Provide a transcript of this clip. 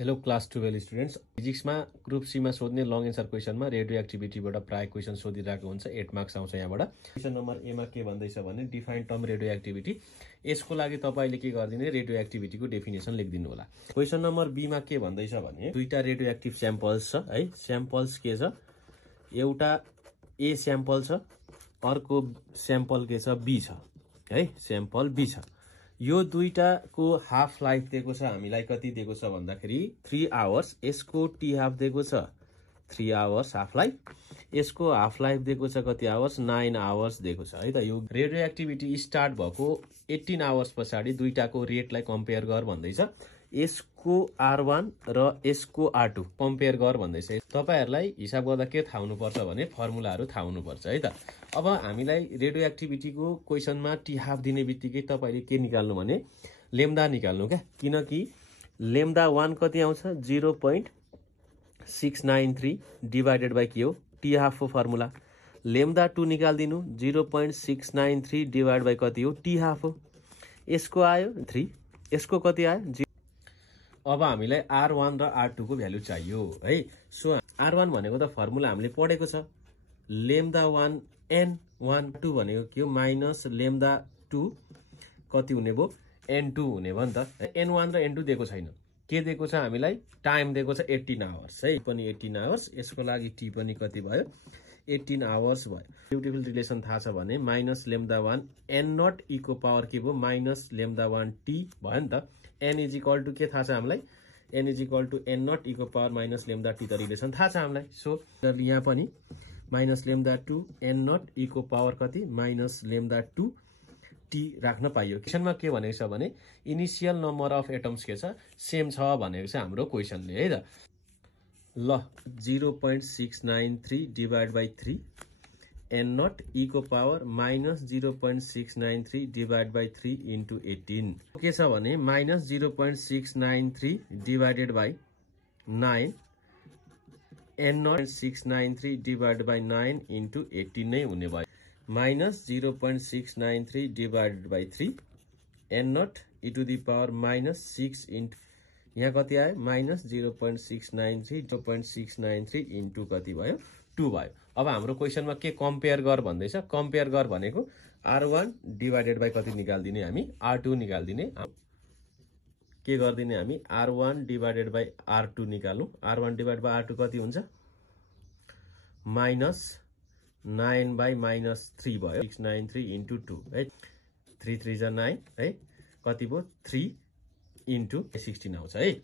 Hello class 12 students, फिजिक्समा group सीमा सोध्ने long answer क्वेसनमा radio एक्टिभिटीबाट प्राय question सोधिरहेको हुन्छ। 8 मार्क्स आउँछ यहाँबाट। क्वेसन नम्बर ए मा के भन्दैछ भने डिफाइन टर्म रेडियो एक्टिभिटी। यसको लागि तपाईले के गर्दिने, रेडियो एक्टिभिटीको डेफिनेसन लेखिदिनु होला। क्वेसन नम्बर बी मा के भन्दैछ भने दुईटा रेडियो एक्टिभ स्याम्पल्स छ है। स्याम्पल्स के छ, एउटा ए स्याम्पल छ, अर्को स्याम्पल के छ, बी छ है। स्याम्पल बी छ। यो दुईटाको हाफ लाइफ दिएको छ हामीलाई। कति दिएको छ भन्दाखेरि 3 आवर्स। यसको टी हाफ दिएको छ 3 आवर्स हाफ लाइफ। यसको हाफ लाइफ दिएको छ कति आवर्स, 9 आवर्स दिएको छ है त। यो रेडियो एक्टिभिटी स्टार्ट भएको 18 आवर्स पछाडि दुईटाको रेटलाई कम्पेयर गर भन्दैछ। यसको R1 र यसको R2 कम्पेयर गर भन्दैछ। तपाईहरुलाई हिसाब गर्दा के थाहा हुनुपर्छ भने फर्मुलाहरु थाहा हुनुपर्छ है त। अब हामीलाई रेडियो एक्टिभिटीको क्वेसनमा टी हाफ दिने बित्तिकै तपाईले के निकाल्नु भने लेम्डा निकाल्नु क्या। किनकि लेम्डा 1 कति आउँछ, 0.693 डिवाइडेड बाइ के हो, टी हाफ को फर्मुला। लेम्डा 2 निकाल्दिनु, 0.693 डिवाइड बाइ कति हो, टी हाफ हो। यसको आयो 3, यसको कति आयो 0। अब हामीलाई R1 र R2 को भ्यालु चाहियो है। सो R1 भनेको त फर्मुला हामीले पढेको छ, लेम्डा 1 n1, 2 भनेको के हो, माइनस लेम्डा 2 कति हुने भयो, n2 हुने भयो नि त। n1 र n2 दिएको छैन। के दिएको छ हामीलाई, टाइम दिएको छ 18 आवर्स है। पनि 18 आवर्स, यसको लागि टी पनि कति भयो, 18 आवर्स भयो। ब्युटिफुल रिलेसन थाहा छ भने माइनस लेम्डा 1 n0 e को पावर के भयो, माइनस लेम्डा 1 t भयो नि त। n इज इक्वल टु के थाहा छ हामीलाई, n is equal to n0 e को पावर माइनस लेम्डा t त रिलेसन थाहा छ हामीलाई। सो यहाँ पनि माइनस लेम्डा 2 n0 e को पावर कति, माइनस लेम्डा 2 t राख्न पाइयो। क्वेसनमा के भनेको छ भने इनिशियल नम्बर अफ एटम्स के छ, सेम छ भनेको छ हाम्रो क्वेसनले है त। ल 0.693 डिवाइड बाइ 3 n0 e को power minus 0.693 divide by 3 into 18 के छ भने minus 0.693 divided by 9 n0.693 divide by 9 into 18 नै हुने भयो। Minus 0.693 divided by 3 n0 e to the power minus 6 into यहाँ कति आयो, माइनस 0.693 इन्टु कति भयो, 2 भयो। अब हाम्रो क्वेसनमा के कम्पेयर गर भन्दैछ। कम्पेयर गर भनेको R1 डिवाइडेड बाइ कति निकाल्दिने हामी, R2 निकाल्दिने। के गर्दिने हामी, R1 डिवाइडेड बाइ R2 निकाल्नु। R1 डिवाइडेड बाइ R2 कति हुन्छ, माइनस 9 बाइ माइनस 3 भयो। 693 इन्टु 2 है, 3 3 जा 9 है, कति भयो 3 इन्टु 16 आउँछ है।